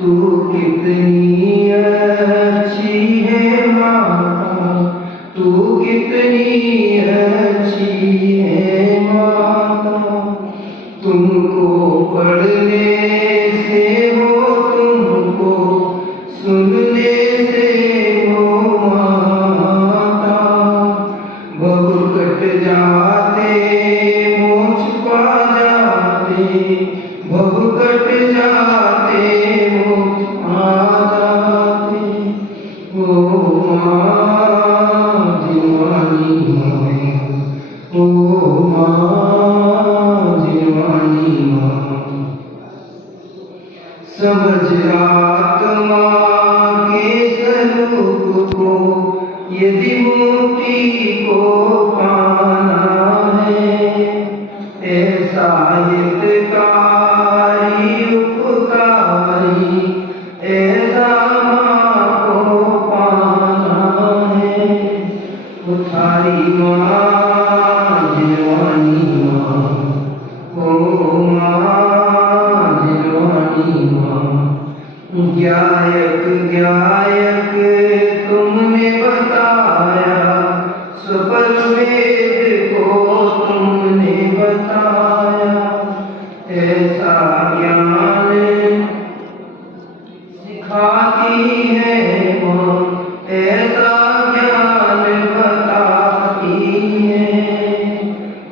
तू कितनी अच्छी है माता, तू कितनी अच्छी है माता। तुमको पढ़ने से हो, तुमको सुनने से हो माता। भव कट जाते मोक्ष पा जाते, भव कट जाते मोक्ष पा जाते। ओ माँ जीवानी माँ, ओ माँ जीवानी माँ। समझ आत्मा के स्वरूप को, यदि मुक्ति को पाना है। ऐसा हितकारी उपकारी, ऐसा माँ को पाना है। उठारी माँ जीवानी माँ, ओ माँ जीवानी माँ। ज्ञायक ज्ञायक तुमने बताया, स्वपर वेद को तुमने बताया। ऐसा ज्ञान सिखाती है माँ, ऐसा ज्ञान बताती है।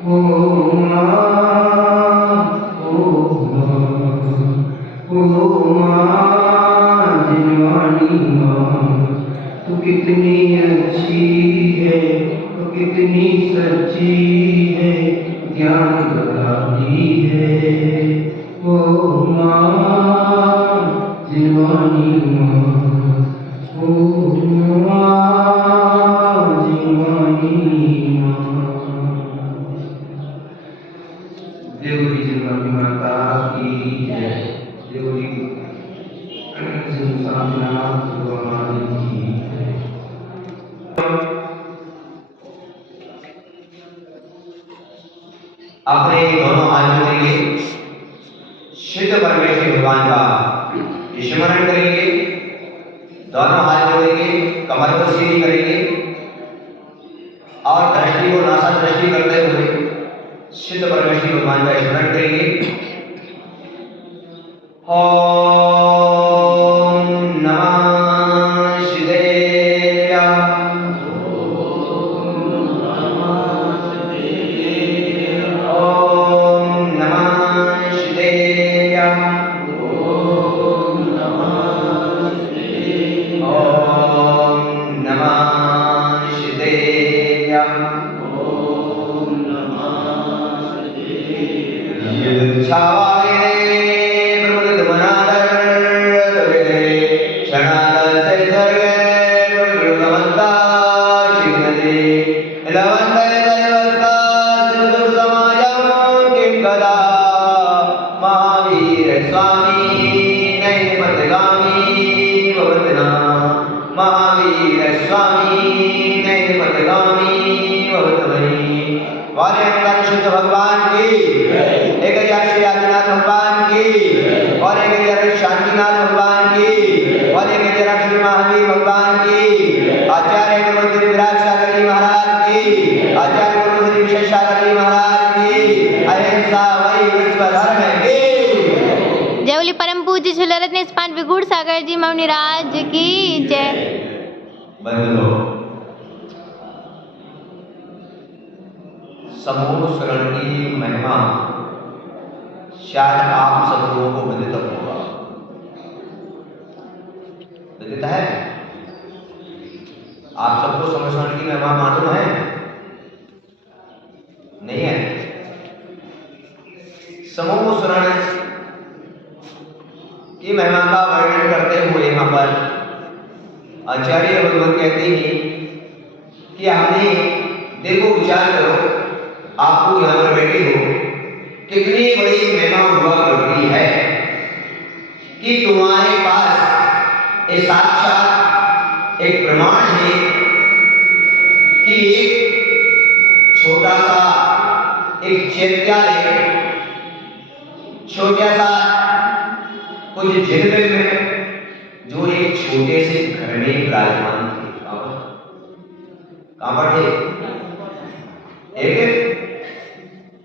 ओ माँ, ओ माँ, ओ माँ जीवानी माँ। तू कितनी अच्छी है, तू कितनी सच्ची है, ज्ञान बताती है। ओ माँ जीवानी माँ, ओ माँ जीवानी माँ। देवरी जीवानी माता की जय। देवरी शांतिनाथ भगवान की जय। अपने दोनों हाथ जोड़ेंगे, शुद्ध परमेश्वर भगवान का स्मरण करेंगे। दोनों हाथ जोड़ेंगे, कमर को सीधी करेंगे और दृष्टि को नासा दृष्टि करते हुए शुद्ध परमेश्वर भगवान का स्मरण करेंगे। ओम नमः शिवाय। भगवान की, एक श्री आदिनाथ भगवान की, और एक शांतिनाथ भगवान की, और एक श्री महावीर भगवान की। आचार्य गुरु श्री विराट सागर जी महाराज की, आचार्य गुरु श्री विशेष सागर जी महाराज की। अहिंसा वही विश्व धर्म की। जय परम पूज्य रत्न पान विगुड़ सागर जी मौनिराज की जय। बंधुओं, समूह शरण की महिमा शायद आप सब लोगों को विदित होगा। विदित है? आप सबको समूह शरण की महिमा मालूम है? नहीं है? समूह शरण की महिमा का वर्णन करते हुए यहाँ पर आचार्य भगवत कहते हैं कि आपने देखो, विचार करो, आपको यहाँ पर बैठे हो, कितनी बड़ी महिमा हुआ करती है कि तुम्हारे पास एक साक्षात एक प्रमाण है कि एक छोटा सा एक चैत्यालय, छोटी छोटा सा कुछ जिन में जो एक छोटे से घर में विराजमान थे। कहां पर थे? एक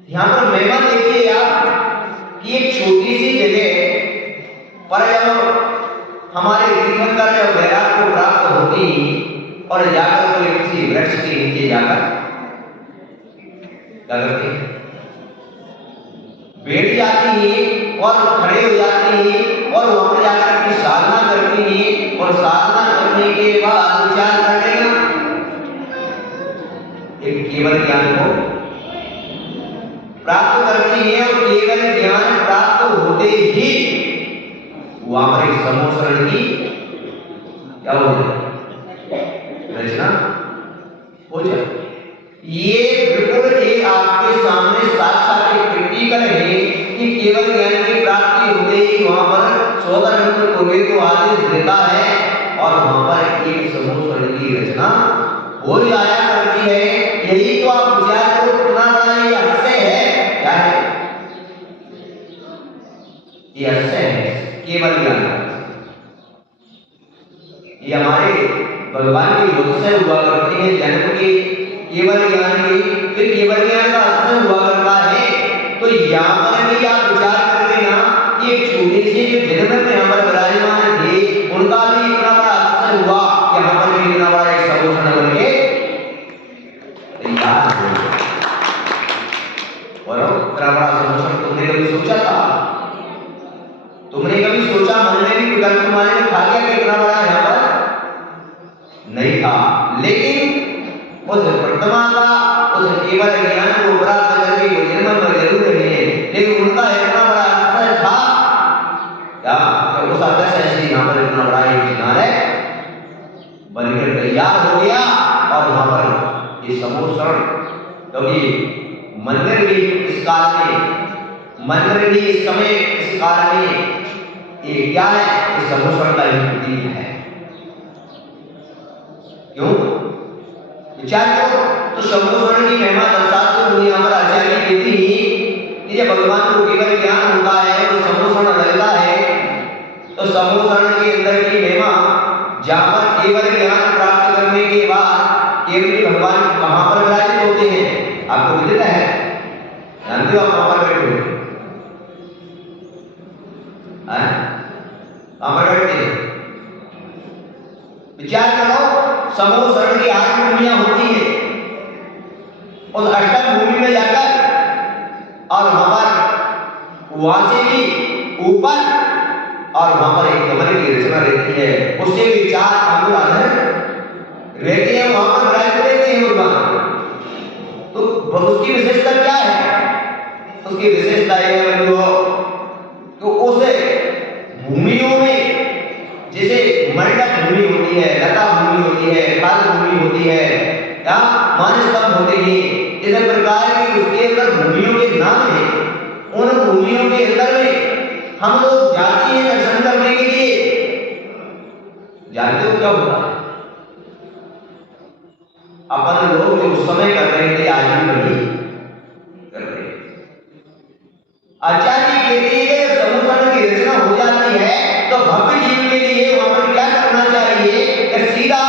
यहां पर महिमा देखिए आप कि एक छोटी सी जगह पर जब हमारे जीवन का जब वैराग को प्राप्त होती और जाकर कोई किसी वृक्ष के नीचे जाकर क्या करते हैं? बैठ जाती है और खड़े हो जाती है और वहां पर जाकर की साधना करती है और साधना करने के बाद विचार करने का एक केवल ज्ञान को प्राप्त करती है और केवल ज्ञान प्राप्त होते ही वहां पर एक समोसरण की क्या हो जाए? रचना हो जाए। ये बिल्कुल एक आपके सामने साक्षात एक प्रैक्टिकल है कि केवल ज्ञान की प्राप्ति होते ही वहां पर स्वतंत्र पूर्वे को आदेश देता है और वहां पर एक समोसरण की रचना हो जाया करती है। यही तो आप विचार करो कितना बड़ा ये रहस्य है। क्या है ये रहस्य? है केवल ज्ञान। ये हमारे भगवान की योजना हुआ करती है जन्म के केवल ज्ञान की, फिर केवल ज्ञान का अवसर हुआ करता है। तो यहाँ पर भी आप विचार कर लेना कि एक छोटे से जो जन्म में हमारे विराजमान थे उनका भी इतना बड़ा अवसर हुआ, यहाँ पर भी इतना बड़ा एक समोसरण बन के तैयार हो गया। और इतना बड़ा समोसरण तुमने कभी सोचा था? तुमने कभी सोचा मन में भी विकल्प तुम्हारे में था क्या कि इतना बड़ा यहाँ पर नहीं था? लेकिन उस प्रतिमा का उस केवल ज्ञान को प्राप्त करके वो जन्म में जरूर है, लेकिन उनका इतना बड़ा अवसर था क्या कि उस अवसर से यहाँ पर इतना बड़ा एक किनारे बनकर तैयार हो गया। और वहां पर ये समोसरण, क्योंकि मंदिर भी इस काल में, मंदिर भी इस समय इस काल में ये क्या है? इस समोसरण का एक प्रतीक है। क्यों? विचार करो तो समोसरण की महिमा दर्शाते हुए यहाँ पर आचार्य कहती है कि जब भगवान को केवल ज्ञान होता है तो समोसरण लगता है, तो समोसरण के अंदर की महिमा जहाँ पर केवल ज्ञान प्राप्त करने के बाद केवल भगवान कहाँ पर विराजित होते हैं? आपको विदित है? जानते हो आप कहाँ पर बैठे हो? कहाँ पर बैठते हैं? विचार करो समोसरण की आठ भूमियां होती है, उस अष्टम भूमि में जाकर और वहां से भी ऊपर और वहां पर एक कमल की रचना रहती है, उससे भी 4 अंगुल आधार रहते हैं, वहां पर विराजित रहते हैं भगवान। तो उसकी विशेषता क्या है? उसकी विशेषता यह है कि उस भूमियों में जैसे मंडप भूमि होती है, लता भूमि होती है, खाल भूमि होती है या मानस्तंभ होते हैं, इस प्रकार की उसके अंदर भूमियों के नाम है। उन भूमियों के अंदर में हम लोग जाते हैं दर्शन करने के लिए। जानते हो क्या होता है? अपन लोग जो उस समय कर रहे थे आज भी वही कर रहे हैं। आचार्य कहते हैं कि समोसरण की रचना हो जाती है तो भक्त जीव के लिए वहां पर क्या करना चाहिए कि सीधा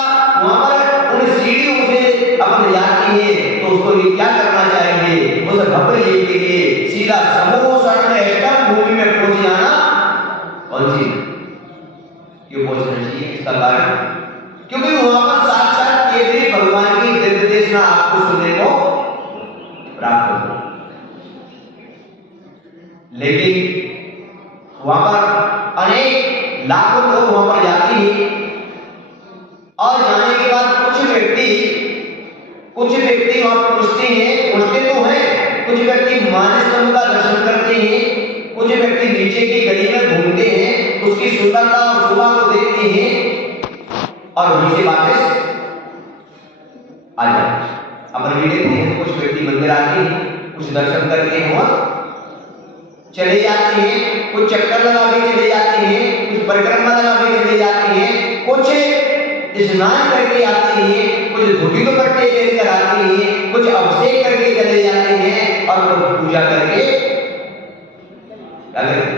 वहां पर उन सीढ़ियों से अपन जाती है तो उसको भी क्या करना चाहिए? उस भक्त जीव के लिए सीधा समोसरण में एकदम भूमि में पहुंच जाना। कौन सी क्यों पहुंचना चाहिए? इसका कारण क्योंकि वहां पर साक्षात केवल भगवान की दिव्य देशना आपको सुनने को प्राप्त हो। लेकिन वहां पर अनेक लाखों लोग वहां पर जाते हैं और जाने के बाद कुछ व्यक्ति वहां पहुंचते तो हैं, कुछ व्यक्ति मानस्तंभ का दर्शन करते हैं, कुछ व्यक्ति नीचे की गली में घूमते हैं, उसकी सुंदरता और शोभा को देखते हैं और वहीं से वापस आ जाते हैं। अपन भी देखते हैं तो कुछ व्यक्ति मंदिर आते हैं, कुछ दर्शन करते हैं और चले जाते हैं, कुछ चक्कर लगा के चले जाते हैं, कुछ परिक्रमा लगा के चले जाते हैं, कुछ स्नान करके आते हैं, कुछ धोती दुपट्टे लेकर आते हैं, कुछ अभिषेक करके चले जाते हैं और कुछ पूजा करके क्या करें?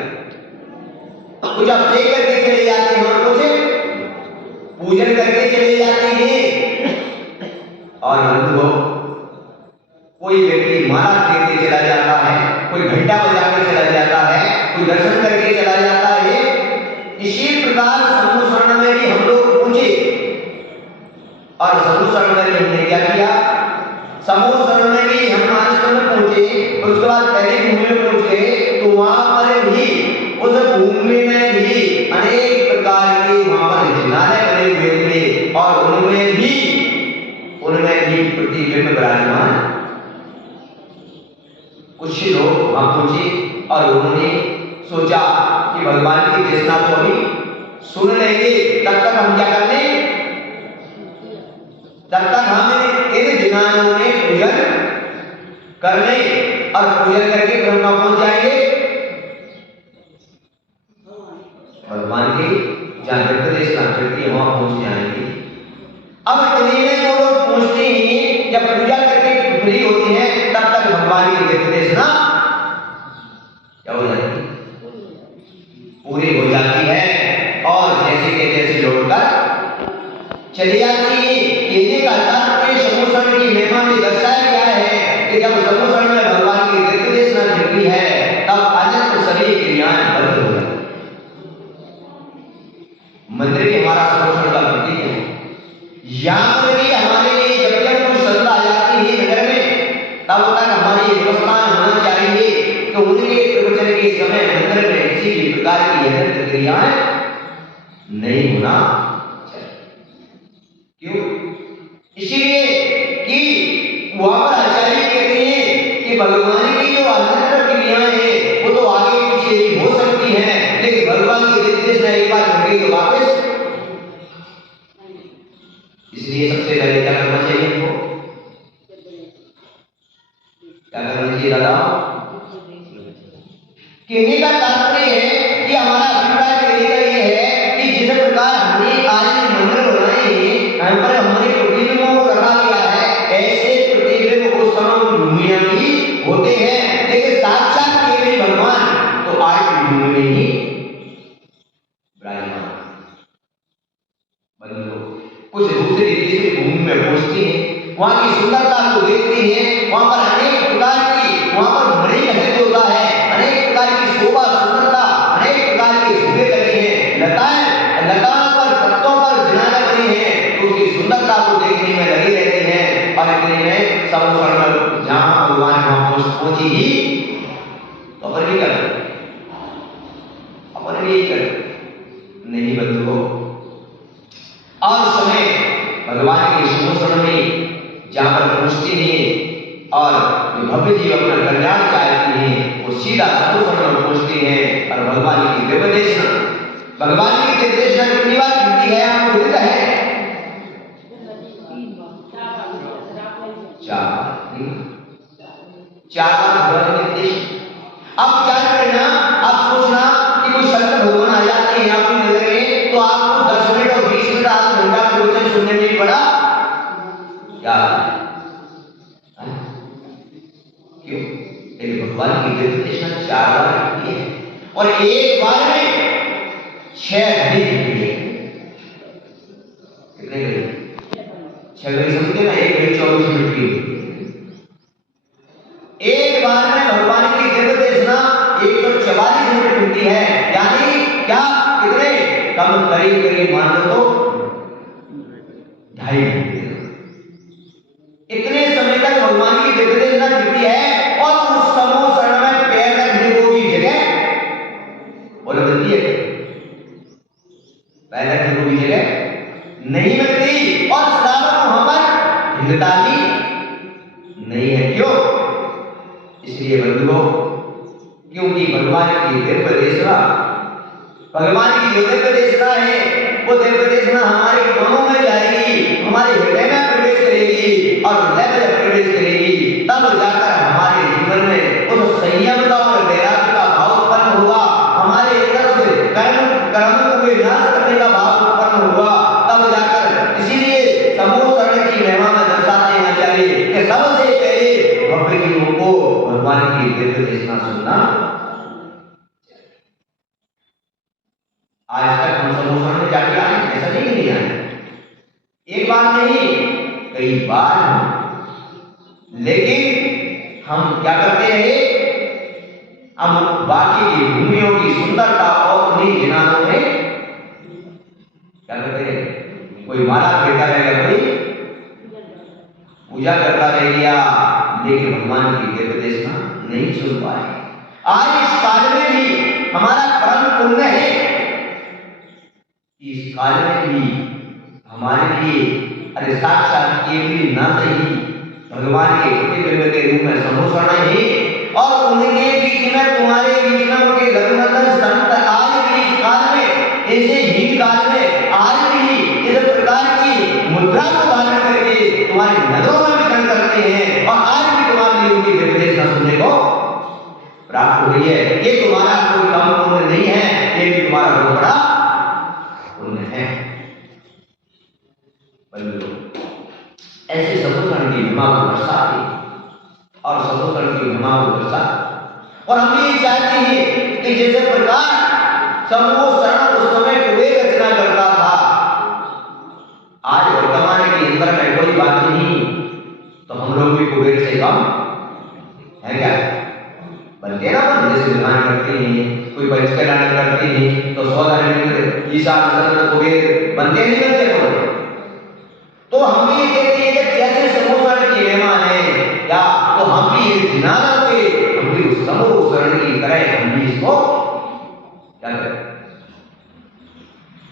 कुछ अपने करके चले जाते हैं और कुछ पूजन करके चले जाते हैं। और बंधुओं, कोई व्यक्ति माला फेरते चला जाता है, कोई घंटा बजा के चला जाता है, कोई दर्शन करके चला जाता है। इसी प्रकार समूह शरण में भी हम लोग पहुंचे और समूह शरण में हमने क्या किया? समूह शरण में भी हम मानस में पहुंचे, उसके बाद पहले भूमि में पहुंच गए तो वहां पर भी उस भूमि में भी अनेक प्रकार के वहां पर जिनाले बने हुए थे और उनमें भी प्रतिबिंब विराजमान। कुछ लोग वहां पहुंचे और उन्होंने सोचा कि भगवान की देशना तो अभी सुन लेंगे, तब तक हम क्या कर लें? तब तक हम इन जिनालों में पूजन कर लें और पूजन करके फिर हम पहुंच जाएंगे भगवान के जहां देश वहां पहुंच जाएंगे। अब इतने में वो लोग पहुंचते ही जब पूजा करके फ्री होते हैं तब तक भगवान की देशना क्या हो जाती है? पूरी हो जाती है और जैसे के जैसे लौटकर चली जाती है। कहने का तात्पर्य समूह शरण की महिमा में दर्शाया गया है कि जब समूह शरण में भगवान की देशना झलती है तब अनंत सभी क्रियाएं बंद हो जाती है। मंदिर भी हमारा समूह शरण का प्रतीक है। यहाँ पर भी हमारे लिए जब जब कोई श्रद्धा आ जाती है नगर में तब तक हमारी व्यवस्था होना चाहिए कि उनके प्रवचन के समय मंदिर में किसी भी प्रकार की अनंत क्रियाएं नहीं होना चाहिए। क्यों? इसलिए कि वहां पर आचार्य कहते हैं कि भगवान की जो अनंत क्रियाएं हैं वो तो आगे पीछे भी हो सकती हैं, लेकिन भगवान की निर्देश में एक बार हो गई तो वापस। इसलिए सबसे पहले क्या करना चाहिए हमको? क्या करना चाहिए दादा? कहने का तात्पर्य है कि हमारा अभिप्राय तरीका ये है कि जिस प्रकार हमने आज मंदिर बनाए हैं, यहाँ पर हमारे प्रतिबिंबों को रखा गया है, ऐसे प्रतिबिंब को समूह भूमियां भी होते हैं, लेकिन साक्षात केवल भगवान तो आज भूमि में ही विराजमान। कुछ दूसरी तीसरी भूमि में पहुंचती हैं, वहां की सुंदरता को देखती हैं, वहां पर अनेक प्रकार की वहां पर मणि घटित होता है, अनेक प्रकार की शोभा सुंदरता, अनेक प्रकार के झूले लगे हैं, लताओं पर पत्तों पर जिनाले बने हैं, तो उसकी सुंदरता को देखने में लगे रहते हैं। और इतने में समूह शरण जहां भगवान वहां पहुंची ही तो अपन भी कर अपन भी कर नहीं बंधुओं। और समय भगवान के समूह शरण में जहां पर पहुंचते हैं और जो भव्य जीव अपना कल्याण चाहते हैं वो सीधा समूह शरण में पहुंचते हैं और भगवान की दिव्य देशना कितनी बार मिलती है आपको मिलता है? चार बार भगवान की देश। अब क्या करना? आप सोचना कि कोई संत भगवान आ जाते हैं आपकी नजर में तो आपको 10 मिनट और 20 मिनट आधा घंटा प्रवचन सुनने में पड़ा क्या? क्यों? भगवान की देशना 4 बार की है और एक बार में 6 घंटे की है। कितने घंटे? 6 घंटे समझते ना, 1 घंटे 24 मिनट की। एक बार में भगवान की दिव्य देशना 144 मिनट मिलती है, यानी क्या कितने कम करीब मान लो तो 2.5 घंटे। इतने समय तक भगवान की दिव्य देशना मिलती है और उस समूह शरण में पैर रखने को भी जगह बोलो मिलती है? पैर रखने को भी जगह नहीं मिलती और श्रावक वहां पर हिंदता ही नहीं है। क्यों? इसलिए बंधुओं, क्योंकि भगवान की दिव्य देशना, भगवान की जो दिव्य देशना है वो दिव्य देशना हमारे कानों में जाएगी, हमारे हृदय में प्रवेश करेगी और हृदय में जब प्रवेश करेगी तब जाकर हमारे जीवन में उस संयमता और वैराग्य का भाव उत्पन्न होगा, हमारे अंदर से कर्म को विनाश करने का भाव उत्पन्न होगा, तब जाकर। इसीलिए समूह शरण की महिमा में दर्शाते हैं आचार्य कि सबसे पहले भव्य जीवों को भगवान की दिव्य देशना सुनना। आज तक हम समूह में जाके आए, ऐसा नहीं आए, एक बार नहीं कई बार, लेकिन हम क्या करते रहे, हम बाकी की भूमियों की सुंदरता और उन्हीं जिनानों में क्या करते रहे, कोई माला फेंकता रह गया, कोई पूजा करता रह गया, लेकिन भगवान की निर्देशना नहीं सुन पाए। आज इस काल में भी हमारा परम पुण्य है, इस काल में भी हमारे लिए अरे साक्षात एक भी ना सही भगवान के प्रतिबिंब के रूप में समोसरण है, और उनके बीच में तुम्हारे बीच में उनके रघुनंदन संत आज भी इस काल में, ऐसे ही काल में आज भी इस प्रकार की मुद्रा को धारण करके तुम्हारे नगरों में विचरण करते हैं, और आज भी तुम्हारे लिए उनकी निर्देश न सुनने को प्राप्त हुई है। ये तुम्हारा कोई कम पुण्य नहीं है, ये भी तुम्हारा बहुत बड़ा पुण्य है। ऐसे समूहकरण की महिमा को दर्शाते और समूहकरण की महिमा को दर्शाते, और हम ये चाहते हैं कि जैसे प्रकार समूह शरण उस समय कुबेर रचना करता था, आज वर्तमान के अंदर में कोई बात नहीं, तो हम लोग भी कुबेर से कम है क्या? बनते ना, जैसे विधान करते हैं, कोई पंचकल्याण करते हैं, तो 100 ईसा कुबेर बनते नहीं बनते बोलो। तो हम भी ये कहते हैं कि जैसे समूह शरण की महिमा है क्या, तो हम भी इस जिनानों के, हम भी उस समूह शरण की तरह हम भी इसको क्या करें,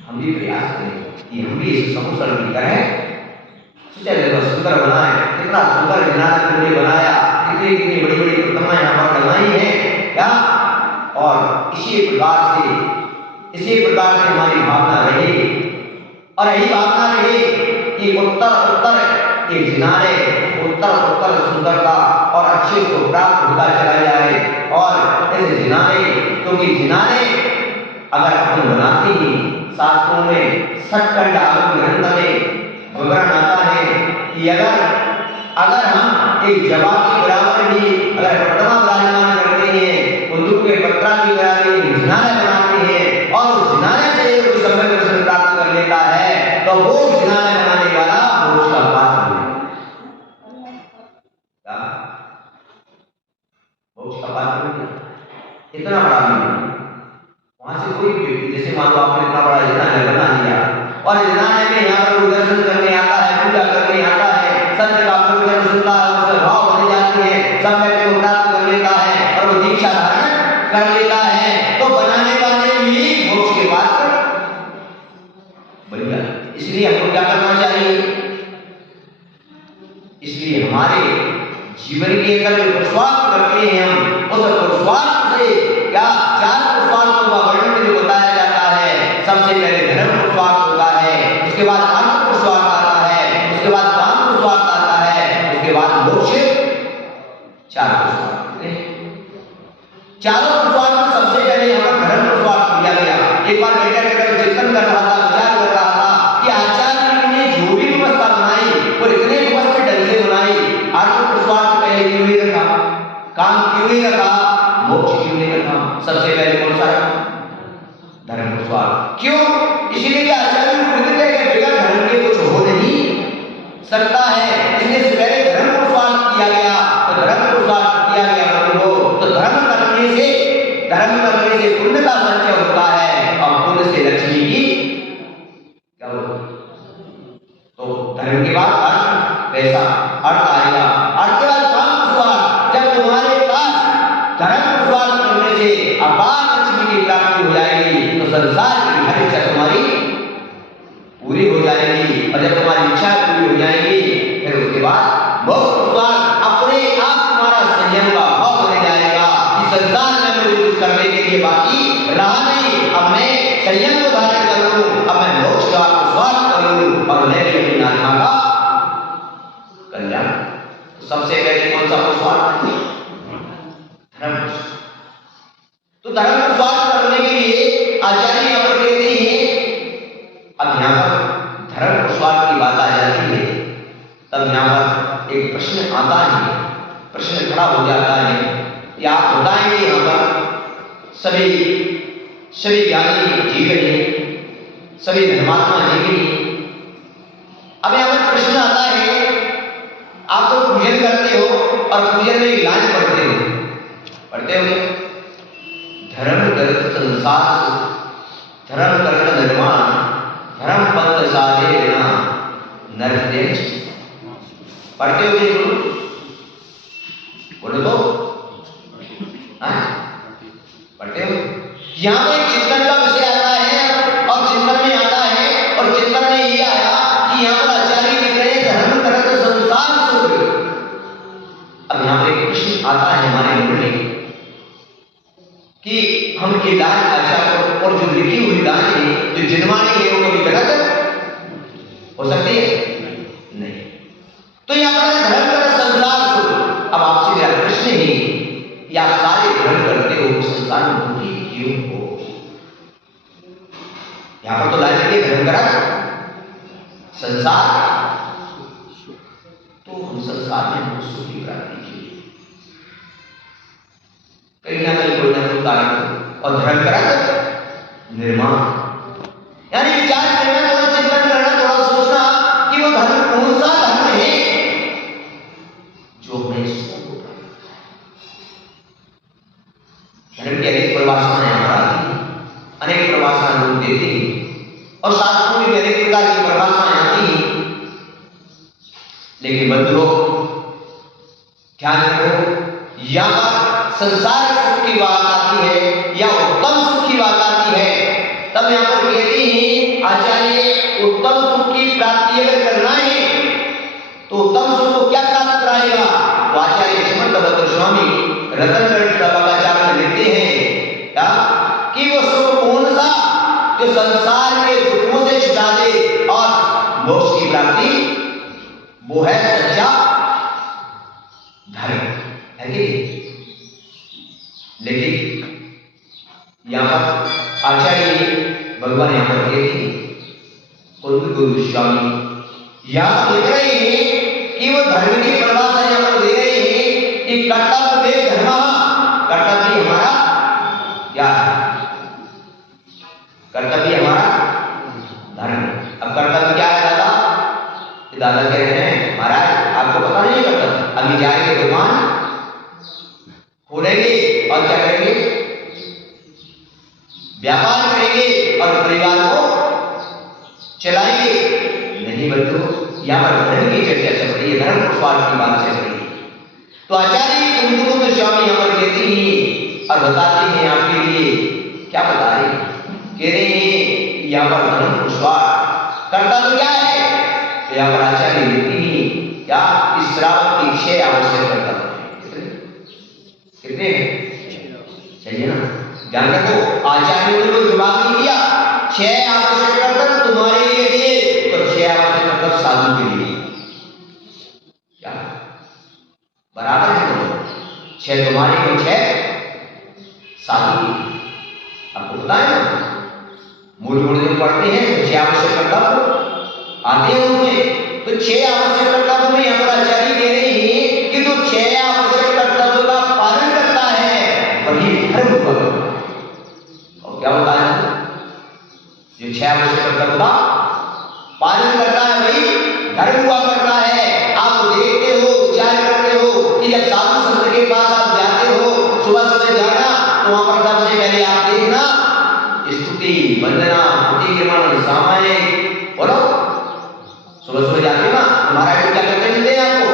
हम भी प्रयास करें कि हम भी इस समूह शरण की तरह सुंदर बनाए। कितना सुंदर जिनान तुमने बनाया, कितनी कितनी बड़ी बड़ी प्रतिमाएं यहाँ पर लगाई हैं क्या, और इसी प्रकार से हमारी भावना रहे, और यही भावना रहे कि उत्तर एक जिनारे उत्तर सुंदरता और अच्छे को प्राप्त होता चला जाए। और ऐसे जिनारे, क्योंकि जिनारे अगर अपन बनाते ही, शास्त्रों में सत्कंड आगम ग्रंथ में विवरण आता है कि अगर हम एक जवाब के बराबर भी अगर प्रतिमा विराजमान करते हैं, उर्दू के पत्रा की बराबरी जिनारे बनाते हैं, और उस जिनारे से कोई सम्यक दर्शन प्राप्त कर लेता है, तो वो जिनारे बनाने वाला मोक्ष का पात्र है। मोक्ष का पात्र है, इतना बड़ा नहीं। वहां से कोई व्यक्ति, जैसे मान लो आपने इतना बड़ा जिनारे बना लिया, और जिनारे में यहाँ पर दर्शन करने आता है, पूजा करने आता है, संत का प्रवचन सुनता है, उसके भाव बन जाते हैं, सम्यक को प्राप्त कर लेता है, और वो दीक्षा धारण कर लेता है, तो बनाने वाले भी मोक्ष के पात्र बन जाते। इसलिए हमको क्या करना चाहिए, इसलिए हमारे जीवन के अंदर जो पुरुषार्थ करते हैं हम, उस पुरुषार्थ से क्या 4 पुरुषार्थों का वर्णन जो बताया जाता है। सबसे पहले धर्म पुरुषार्थ होता है, उसके बाद अर्थ पुरुषार्थ आता है, उसके बाद काम पुरुषार्थ आता है, उसके बाद मोक्ष। 4 पुरुषार्थ, चारों पुरुषार्थ में सबसे पहले यहाँ पर धर्म पुरुषार्थ दिया गया। एक बार बैठकर चिंतन कर रहा था, विचार कर रहा था कि आचार्य ने जो भी व्यवस्था बनाई वो इतने व्यवस्थित ढंग से बनाई, अर्थ पुरुषार्थ पहले क्यों नहीं रखा, काम क्यों नहीं रखा, मोक्ष क्यों नहीं रखा, सबसे पहले कौन सा रखा, धर्म पुरुषार्थ। क्यों? इसलिए आचार्य को विदित है कि बिना धर्म के कुछ हो नहीं सकता है, इसलिए पहले धर्म पुरुषार्थ किया गया। तो धर्म पुरुषार्थ किया गया तो धर्म करने से पुण्य का संचय होता है, और पुण्य से लक्ष्मी की क्या होती। तो धर्म के बाद अर्थ, पैसा, अर्थ आएगा, अर्थ के बाद काम पुरुषार्थ। जब तुम्हारे पास धर्म पुरुषार्थ करने से अपार लक्ष्मी की प्राप्ति हो जाएगी, तो संसार की हर इच्छा तुम्हारी पूरी हो जाएगी, और जब तुम्हारी इच्छा पूरी हो जाएगी, फिर उसके बाद मोक्ष पुरुषार्थ अपने आप तुम्हारा संयम का भाव बन जाएगा कि संसार में मुझे कुछ करने के लिए बाकी रहा नहीं, अब मैं संयम को धारण कर लूं, अब मैं मोक्ष का पुरुषार्थ कर लूं, और मैं भी अपनी आत्मा का कल्याण। तो सबसे पहले कौन सा पुरुषार्थ है, धर्म। तो धर्म पुरुषार्थ करने के लिए आचार्य यहाँ पर कहते हैं, अब यहाँ पर धर्म पुरुषार्थ की बात आ जाती है, तब यहाँ पर एक प्रश्न आता है, प्रश्न खड़ा हो जाता है कि आप बताएंगे यहाँ पर सभी सभी ज्ञानी जीवनी, सभी धर्मात्मा जीवनी। अब यहाँ पर प्रश्न आता है, आप तो पूजन करते हो और पूजन में एक लाइन पढ़ते हो, पढ़ते हो धर्म करत संसार सुख, धर्म करत निर्माण, धर्म पंथ साधे बिना नरक देश। पढ़ते हो कि बोलो तो पढ़ते हो? यहाँ पे चिंतन का विषय आता है और चिंतन में आता है, और चिंतन में ये आया कि यहाँ पर आचार्य लिख रहे हैं धर्म करत संसार सुख। अब यहाँ पर एक प्रश्न आता है हमारे मन में कि हम ये दान आचार्य और जो लिखी हुई दान है, जो जिनवानी है, वो कभी गलत हो सकती है? नहीं। तो यहाँ पर धर्म करत संसार सुख। अब आपसे मेरा प्रश्न है कि आप सारे धर्म करते हो, संसार में दुखी क्यों हो? यहां पर तो लाइन के धर्म करत संसार, तो हम संसार में सुख की प्राप्ति के लिए कहीं ना कहीं कोई ना कोई कारण, और धर्म करत निर्माण, यानी विचार करना, थोड़ा चिंतन करना, थोड़ा सोचना कि वो धर्म कौन सा धर्म है जो हमें सुख होता है। धर्म की अनेक परिभाषाएं यहाँ आती हैं, अनेक परिभाषाएं लोग देते हैं, और शास्त्रों में भी अनेक प्रकार की परिभाषाएं आती हैं। लेकिन बंधुओं ध्यान रखो, यहाँ संसार सुख की बात आती है या उत्तम सुख की बात आती है, तब यहाँ पर कहते हैं आचार्य उत्तम सुख की प्राप्ति अगर करना है तो उत्तम सुख को क्या प्राप्त कराएगा? तो आचार्य श्रीमद भद्र स्वामी रतनगढ़ प्रभाकाचार्य लिखते हैं क्या कि वो सुख कौन सा जो संसार के दुखों से छुड़ा दे और मोक्ष की प्राप्ति, वो है सच्चा धर्म, है कि? लेकिन यहाँ पर आचार्य भगवान यहाँ पर कहते हैं गुरु स्वामी यहाँ लिख रहे हैं कि वो धर्म की परिभाषा यहाँ पर दे रहे हैं कि कर्तव्य धर्म, कर्तव्य हमारा क्या है? कर्तव्य हमारा धर्म। अब कर्तव्य क्या है दादा? दादा कह रहे हैं महाराज आपको पता नहीं है कर्तव्य, अभी जाएंगे दुकान खोलेंगे और क्या करेंगे? व्यापार करेंगे और परिवार को चलाएंगे। नहीं बच्चों, यहाँ पर धर्म की चर्चा चल रही है, धर्म पुरुषार्थ की बात चल रही है। तो आचार्य कुंदुकुंद स्वामी यहाँ पर कहते हैं और बताते हैं आपके लिए, क्या बता रहे हैं? कह रहे हैं यहाँ पर धर्म पुरुषार्थ कर्तव्य क्या है? तो यहाँ पर आचार्य लिखते हैं क्या इस श्रावक की 6 आवश्यक कर्तव्य। कितने चाहिए ना? ध्यान रखो, आचार्य ने कोई जवाब नहीं दिया। 6 आवश्यक कर्तव्य तुम्हारे लिए दिए, तो 6 आवश्यक कर्तव्य साधु के लिए क्या बराबर है? तो 6 तुम्हारे लिए, 6 साधु के लिए। आपको पता है ना, मूल जो पढ़ते हैं 6 आवश्यक कर्तव्य आते हैं उनमें, तो 6 आवश्यक कर्तव्य में यहाँ पर आचार्य कह रहे हैं कि जो 6 आवश्यक कर्तव्यों का पालन करता है वही धर्म हुआ। और क्या होता है? जो 6 आवश्यक कर्तव्यों का पालन करता है वही धर्म हुआ करता है। आप देखते हो, विचार करते हो कि जब साधु संत के पास आप जाते हो, सुबह सुबह जाना, तो वहां पर सबसे पहले आप देखना स्तुति, वंदना, स्तुति के मान सामायिक, बोलो सुबह सुबह जाते ना, हमारा क्या करते मिलते हैं आपको?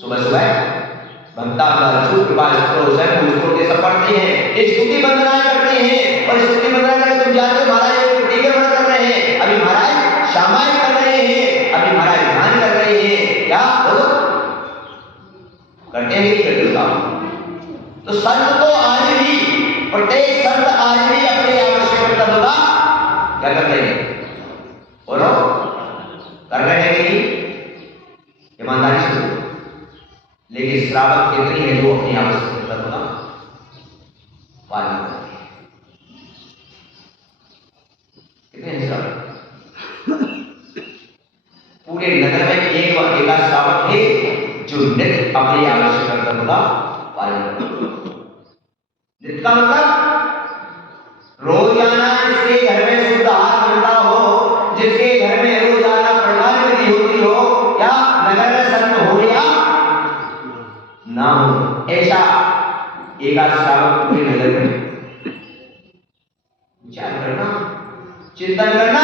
सुबह सुबह भक्ता कृपा के सब पढ़ते हैं, स्तुति वंदनाएं करते हैं, और स्तुति वंदना करके तुम जाते हो महाराज प्रतिक्रमण कर रहे हैं, अभी महाराज सामायिक कर रहे हैं, अभी महाराज ध्यान कर रहे हैं, क्या बोलो करते हैं नहीं करते हो? तो संत तो आज भी, प्रत्येक संत आज भी अपने आवश्यक कर्तव्य का क्या कर रहे हैं? बोलो कर रहे हैं कि ईमानदारी से? लेकिन श्रावक कितनी है जो अपनी आवश्यक कर्तव्य का पालन करते हैं? कितने हैं श्रावक? पूरे नगर में एक श्रावक है जो नित्य अपनी आवश्यक कर्तव्य का पालन करता है। नित्य का मतलब चिंतन करना।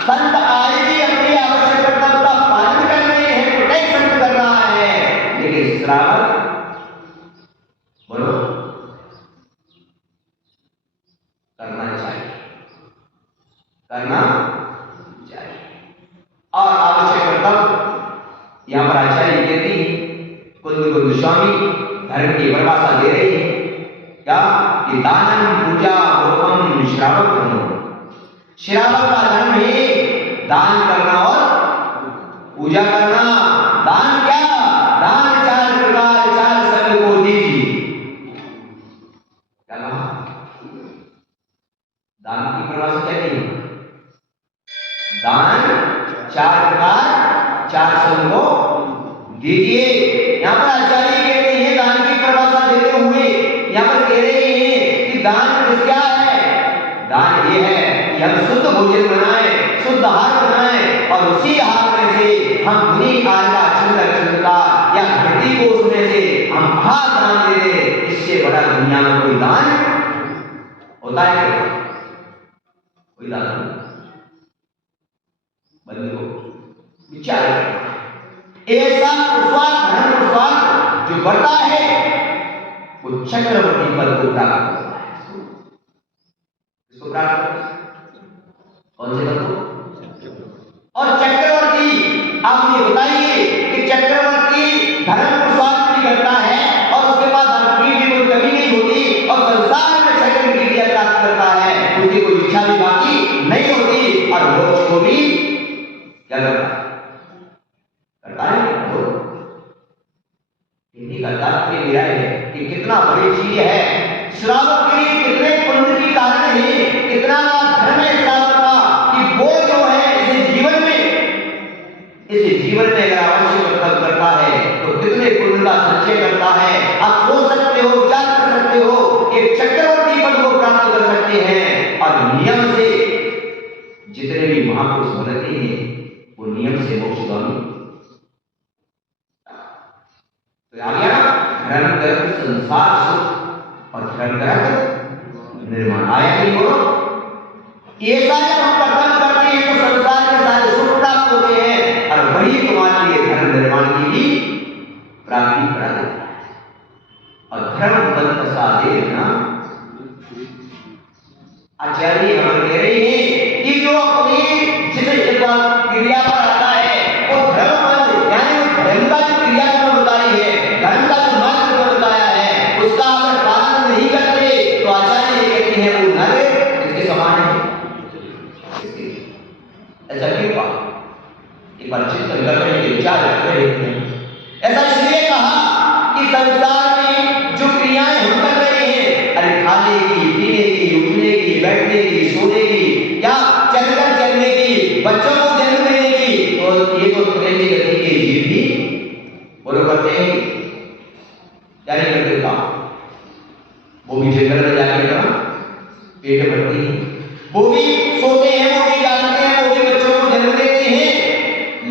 संत आज भी अपनी आवश्यक कर्तव्य का पालन कर रहे हैं, प्रोटेक्शन कर रहा है, लेकिन श्रावक बोलो करना चाहिए, करना चाहिए। और आवश्यक कर्तव्य यहां पर आचार्य कहती कुंद स्वामी धर्म की परिभाषा दे रही है क्या कि दानम पूजा होम श्रावक धर्म। श्रावक का धर्म है दान करना और पूजा करना। दान क्या? दान 4 प्रकार, 4 शब्द को दीजिए। क्या कहा? दान की परिभाषा क्या की? दान 4 प्रकार, 4 शब्द को दीजिए। यहां पर आचार्य कहते हैं दान की परिभाषा देते हुए यहां पर कह रहे हैं कि दान क्या है? दान ये है कि हम शुद्ध भोजन बनाएं, शुद्ध आहार बनाएं और उसी आहार में से हम बुरी आहार का या धरती को उसमें से हम भाग दान दे दें। इससे बड़ा दुनिया में कोई दान होता है क्या? कोई दान नहीं। बंदे को विचार करना ऐसा पुरुषार्थ, धर्म पुरुषार्थ जो बढ़ता है वो चक्रवर्ती पद को प्राप्त होता है। इसको प्राप्त कौन से पद को? और चक्रवर्ती आप ये बताइए कि चक्रवर्ती धर्म पुरुषार्थ भी करता है और उसके पास धर्म की भी कोई कमी नहीं होती और संसार में चक्र की क्रिया प्राप्त करता है, उसकी कोई इच्छा भी बाकी नहीं होती और मोक्ष को भी क्या करता है? करता है करता है कि कितना बड़ी चीज है। श्रावक के लिए कितने पुण्य की कारण है, कितना धर्म है श्रावक का कि वो जो है इस जीवन में अगर आवश्यक कर्तव्य करता है तो कितने पुण्य का संचय करता है। आप सोच सकते हो, विचार कर सकते हो, एक चक्रवर्ती पद को प्राप्त कर सकते हैं। और नियम से जितने भी महापुरुष बनते हैं वो नियम से मोक्षगामी। तो आ गया धर्म कर्म संसार सुख और धर्म कर्म निर्माण आया नहीं बोलो। ये सारे हम कर्तव्य करते हैं तो संसार के सारे सुख प्राप्त होते हैं और वही तुम्हारे लिए धर्म निर्माण की भी प्राप्ति करा देता है। और धर्म पद प्रसादे ना आचार्य हम कह रहे हैं कि जो अपनी जिस क्रिया पर आता है वो धर्म पद यानी धर्म का जो क्रिया बताई है, धर्म का जो मार्ग बताया है उसका अगर पालन नहीं करते तो आचार्य कहते हैं वो नरक इसके समान है। ऐसा क्यों कहा? एक बार चिंतन करने के विचार करते हैं। ऐसा इसलिए कहा कि संसार में जो क्रियाएं हम कर रहे हैं, अरे खाने की, पीने की, उठने की, बैठने की, सोने की या चलकर चलने की, बच्चों को जन्म देने की, तो ये तो प्रेम की गति के जीव भी बोलो करते हैं क्या नहीं करते काम? वो भी जंगल में जाके अपना पेट भरते हैं, वो भी सोते हैं, वो भी जागते हैं, वो भी बच्चों को जन्म देते हैं,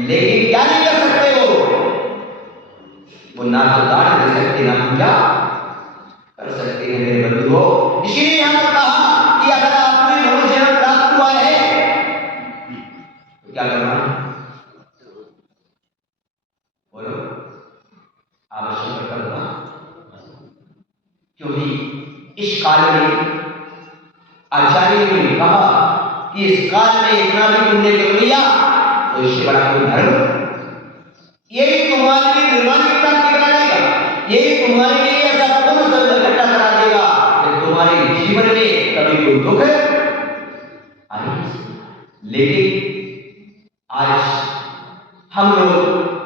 लेकिन क्या नहीं कर सकते वो ना तो दान दे सकते ना पूजा कर सकते हैं मेरे बंधुओं। इसीलिए हमने कहा कि अगर आपको मनुष्य जन्म प्राप्त हुआ है तो क्या करना है? बोलो आवश्यक करना। क्योंकि इस काल में आचार्य ने कहा कि इस काल में इतना भी तुमने कर लिया तो इससे बड़ा कोई धर्म यही तुम्हारे लिए निर्माण की प्राप्ति करा देगा, यही तुम्हारे लिए ऐसा पूर्ण शब्द इकट्ठा करा देगा कि तुम्हारे जीवन में कभी कोई दुख आए। लेकिन आज हम लोग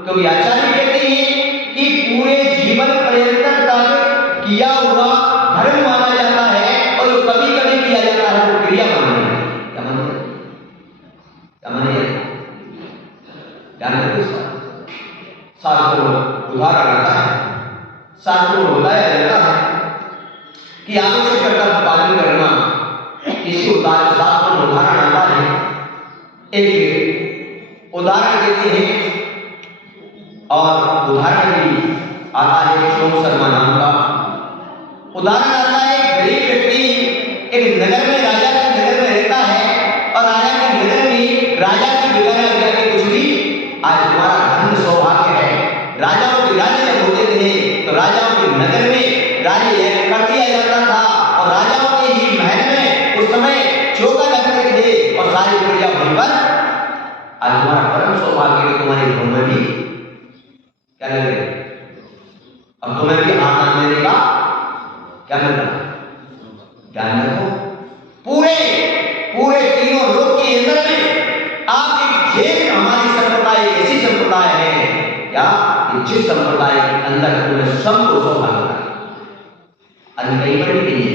कभी आचार्य कहते हैं कि पूरे जीवन पर्यंत तक किया हुआ धर्म माना जाता है और जो कभी कभी किया जाता है वो क्रिया माना जाता है। क्या माना जाता है? क्या माना जाता है? ध्यान रखो। शास्त्रों में उदाहरण आता है, शास्त्रों में बताया जाता है कि आवश्यक कर्तव्य पालन करना। किसी उदाहरण शास्त्रों में उदाहरण आता है, एक उदाहरण देते हैं और उदाहरण भी आता है शोक शर्मा नाम का उदाहरण आता है। एक गरीब व्यक्ति एक नगर में, राजा के नगर में रहता है और राजा राज्य कर दिया जाता था और राजाओं के ही महल में उस समय चौका लगते थे और सारी प्रजा वहीं पर। आज तुम्हारा परम सौभाग्य कि तुम्हारे घर में भी क्या लग रहे, अब तुम्हें भी आनंद देने का क्या लग रहा, ध्यान रखो। पूरे पूरे तीनों लोक के अंदर में आप एक भेद, हमारी संप्रदाय ऐसी संप्रदाय है क्या कि जिस संप्रदाय के अंदर तुम्हें सबको सौभाग्य है, अन्य कहीं पर भी नहीं है।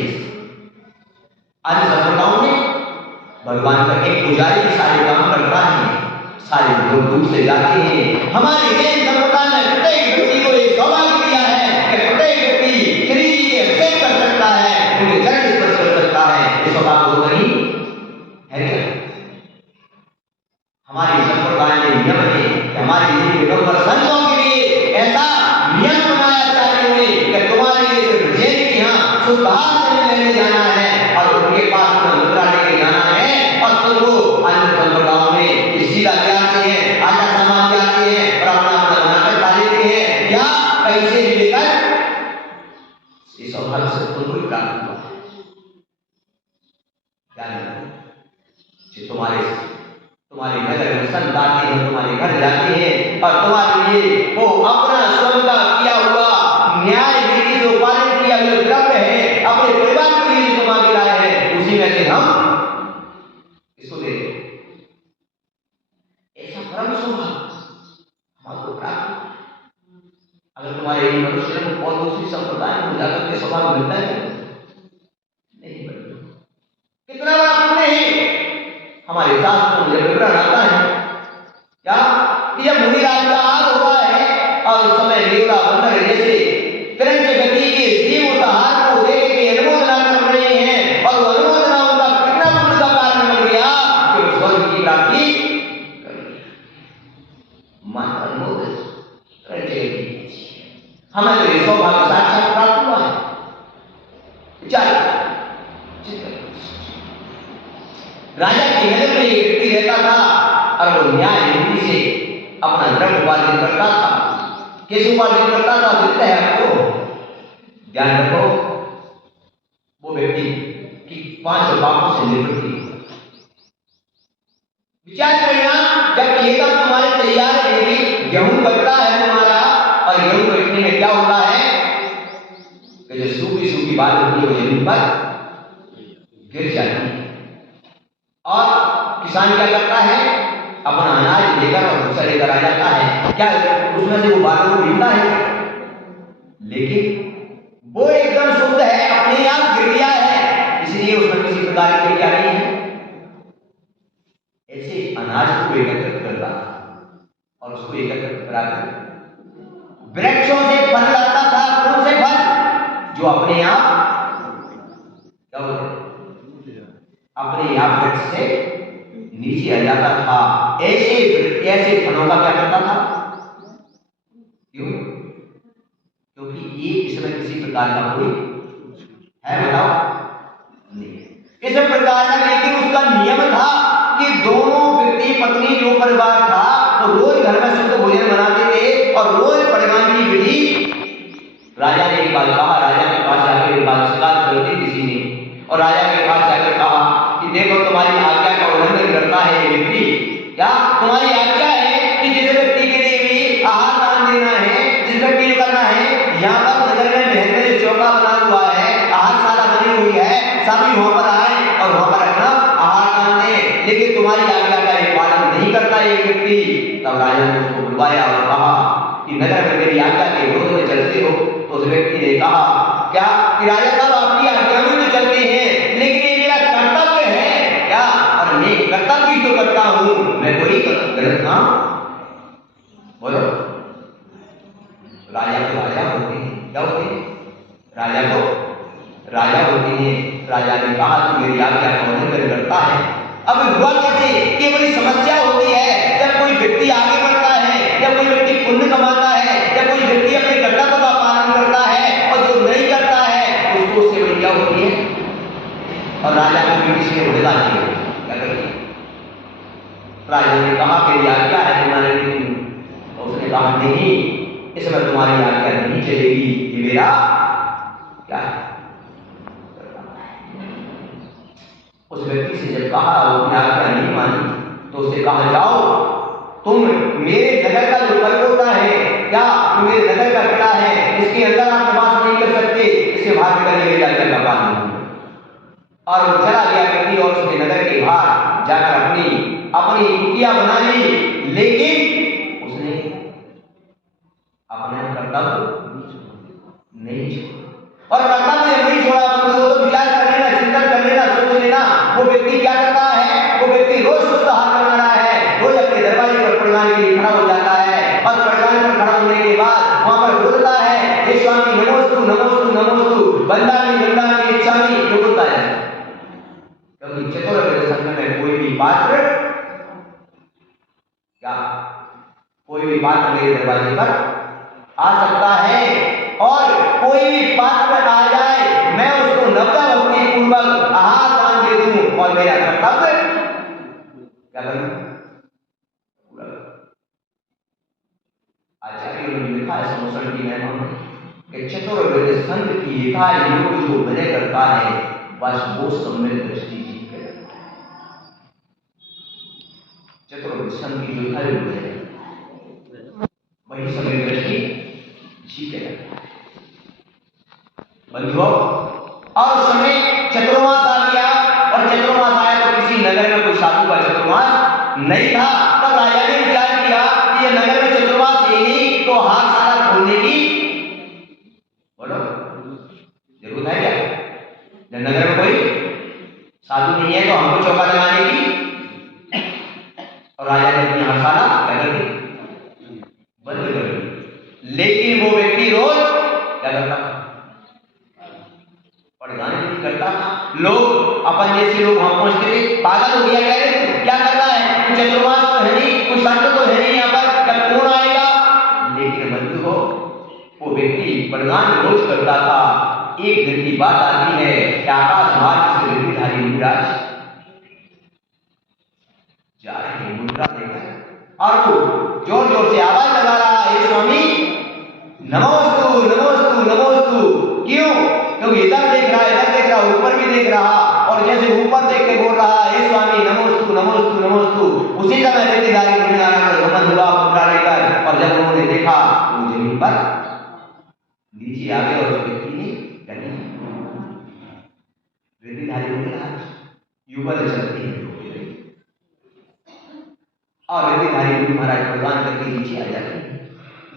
अन्य संप्रदायों में भगवान का एक पुजारी सारे काम करता है, सारे लोग दूर से जाते हैं। हमारे जैन संप्रदाय में प्रत्येक व्यक्ति को एक सौभाग्य दिया है कि प्रत्येक व्यक्ति श्री जी के अभिषेक कर सकता है, उनके चरण स्पर्श कर सकता है। ये सौभाग्य होता ही है क्या? हमारे संप्रदाय में नियम है कि हमारे दिगंबर संतों के लिए ऐसा नियम बनाया आचार्यों ने कि तुम्हारे लिए सिर्फ जैन के यहाँ शुद्धार्थ लेने जाना है और उनके पास मुद्रा लेके जाना है, और तो वो अन्य संप्रदायों में सीधा जाते हैं, आटा सामान जाते हैं और अपना अपना बनाकर खा लेते हैं, या पैसे लेकर इस सौभाग्य से तुमको प्राप्त हुआ है। तुम्हारे नगर में संत आते हैं, तुम्हारे घर जाते हैं और तुम्हारे लिए वो अपना स्वयं का किया हुआ न्याय नीति से पालन किया हुआ द्रव्य है, अपने परिवार के लिए जो मांग लाए हैं, उसी में से हम इसको दे दें। ऐसा परम सौभाग्य हमको प्राप्त। अगर तुम्हारे मनुष्य और दूसरी संप्रदाय में जाकर के सौभाग्य मिलता है नहीं मिलता। कितना बड़ा पुण्य है। हमारे शास्त्रों में विवरण आता है क्या कि जब मुनिराज का आग हुआ है और उस समय देवता बंदर जैसे तरंग गति के जीव उस आहार को देख के अनुमोदना कर रहे हैं, और वो अनुमोदना उनका कितना पुण्य का कारण बन गया कि वो स्वर्ग की प्राप्ति कर ली। मन अनुमोदन हमें तो ये सौभाग्य साक्षात प्राप्त हुआ है। विचार राजा के नगर में एक व्यक्ति रहता था और वो न्याय नीति से अपना द्रव्य उपार्जन करता था। कैसे उपार्जन करता था दिखता है आपको, ध्यान रखो। वो व्यक्ति की 5 बापों से निवृत्ति। विचार करना, जब खेत तुम्हारे तैयार रहेगी, गेहूं कटता है तुम्हारा, और गेहूं कटने में क्या होता है कि जो सूखी सूखी बाल होती है वो जमीन पर गिर जाती है, और किसान क्या करता है, अपना अनाज लेकर और भूसा लेकर आ जाता है। क्या उसमें से वो बालों को बीनता है, लेकिन वो एकदम शुद्ध है, अपने आप गिर गया है, इसलिए उसमें किसी प्रकार की क्या नहीं है। ऐसे अनाज को एकत्रित करता और उसको एकत्रित कराकर वृक्षों से फल लाता था। कौन से फल? जो अपने आप क्या होते, अपने आप वृक्ष से नीचे आ जाता था। ऐसे फलों का क्या करता था? क्यों? क्योंकि ये इसमें किसी प्रकार का कोई है, बताओ नहीं इस प्रकार का। लेकिन उसका नियम था कि दोनों व्यक्ति पत्नी जो परिवार था वो रोज घर में शुद्ध भोजन बनाते थे और रोज परिवार की विधि। राजा ने एक बात कहा, राजा के पास जाकर एक बात शिकायत कर दी किसी ने, और राजा के पास जाकर कहा कि देखो तुम्हारी आज्ञा का उल्लंघन करता है ये व्यक्ति। क्या तुम्हारी आज्ञा है कि जिस व्यक्ति के लिए भी आहार दान देना है, जिस व्यक्ति को करना है, यहाँ पर नगर में महल में चौका बना हुआ है, आहारशाला बनी हुई है, सभी वहां पर आए और वहां पर अपना आहार दान दे, लेकिन तुम्हारी आज्ञा का ये पालन नहीं करता ये व्यक्ति। तब राजा ने उसको बुलवाया और कहा कि नगर में मेरी आज्ञा के विरोध में चलते हो। तो उस व्यक्ति ने कहा क्या कि राजा साहब आपकी आज्ञा में तो चलते हैं, लेकिन ये मेरा कर्तव्य है क्या, और मैं कर्तव्य ही तो करता हूं, मैं कोई गलत काम बोलो। राजा को राजा होते हैं, क्या होते हैं? राजा को राजा होते हैं। राजा ने कहा कि मेरी आज्ञा का उल्लंघन करता है। अब हुआ कैसे? ये बड़ी समस्या होती है जब कोई व्यक्ति आगे बढ़ता है, जब कोई व्यक्ति पुण्य कमाता है, जब कोई व्यक्ति अपने कर्तव्य का पालन करता है, और जो नहीं करता है उसको उससे बड़ी क्या होती है। और राजा को भी किसी ने उड़ेगा नहीं, क्या करती? राजा ने कहा मेरी आज्ञा है तुम्हारे लिए, तो उसने कहा नहीं, इसमें तुम्हारी आज्ञा नहीं चलेगी, ये मेरा क्या है? उस व्यक्ति से जब कहा वो अपनी आज्ञा नहीं मानी तो उसे कहा जाओ तुम मेरे नगर का जो परकोटा है, क्या जो मेरे नगर का किला है, इसके अंदर आप निवास नहीं कर सकते, इसके बाहर निकल मेरी आज्ञा का पालन करो। और वो चला गया व्यक्ति और उसके नगर के बाहर जाकर अपनी कुटिया बना ली, लेकिन उसने अपने कर्तव्य नहीं छोड़ा। और कर्तव्य नहीं छोड़ा तो विचार कर लेना, चिंतन कर लेना, सोच लेना वो व्यक्ति क्या करता है। वो व्यक्ति रोज शुद्ध आहार बना रहा है, रोज अपने दरवाजे पर प्रणाम के लिए खड़ा हो जाता है और प्रणाम पर खड़ा होने के बाद वहां पर बोलता है हे स्वामी नमोस्तु नमोस्तु नमोस्तु बंदामी इच्छामी, जो बोलता है। क्योंकि चतुर्वेद संघ में कोई भी पात्र मेरे दरवाजे पर आ सकता है और कोई भी पात्र आ जाए मैं उसको नवदा भक्ति पूर्वक आहार पान दे दूं और मेरा कर्तव्य क्या करूं पूरा। आचार्यों ने लिखा है संवत्सर की महिमा में कि चतुर्वेद संघ की एकाई योग जो विनय करता है बस वो सम्यक दृष्टि जीत के रखता है। चतुर्वेद संघ की जो एकाई योग है वही सम्यक दृष्टि जीत के रखता है। बंधुओं, और उस समय चतुर्मास आ गया और चतुर्मास आया तो किसी नगर में कोई साधु का चतुर्मास नहीं था। तब राजा ने विचार किया कि ये नगर में चतुर्मास है नहीं तो हाथ सारा खोलने की बोलो जरूरत है क्या? जब नगर में कोई साधु नहीं है तो हमको चौका लगाने की। और राजा ने अपनी हाथशाला क्या कर दी? बंद कर दी। लेकिन वो व्यक्ति रोज क्या करता? पढ़ाने नहीं करता था। लोग अपन जैसे लोग वहां पहुंचते थे, पागल हो गया, कह रहे थे क्या करता है, कुछ चतुर्मास तो है नहीं, कुछ संत तो है नहीं यहाँ पर, कब कौन आएगा? लेकिन बंधु हो वो व्यक्ति प्रदान रोज करता था। एक दिन की बात आती है कि आकाश मार्ग से ऋतुधारी मुनिराज जा रहे हैं, मुद्रा लेकर और वो जोर जोर से आवाज लगा रहा है स्वामी नमोस्तु नमोस्तु नमोस्तु। क्यों? क्योंकि इधर देख रहा, ऊपर भी देख रहा और जैसे ऊपर देख के बोल रहा हे स्वामी नमोस्तु नमोस्तु नमोस्तु। उसी समय ऋतुधारी मुनिराज गमन हुआ मुद्रा लेकर और जब उन्होंने देखा तो जमीन पर नीचे आ गए और उस व्यक्ति ने ऋतुधारी मुनिराज युगल चलती है और ऋतुधारी मुनि महाराज प्रदान करके नीचे आ जाते हैं।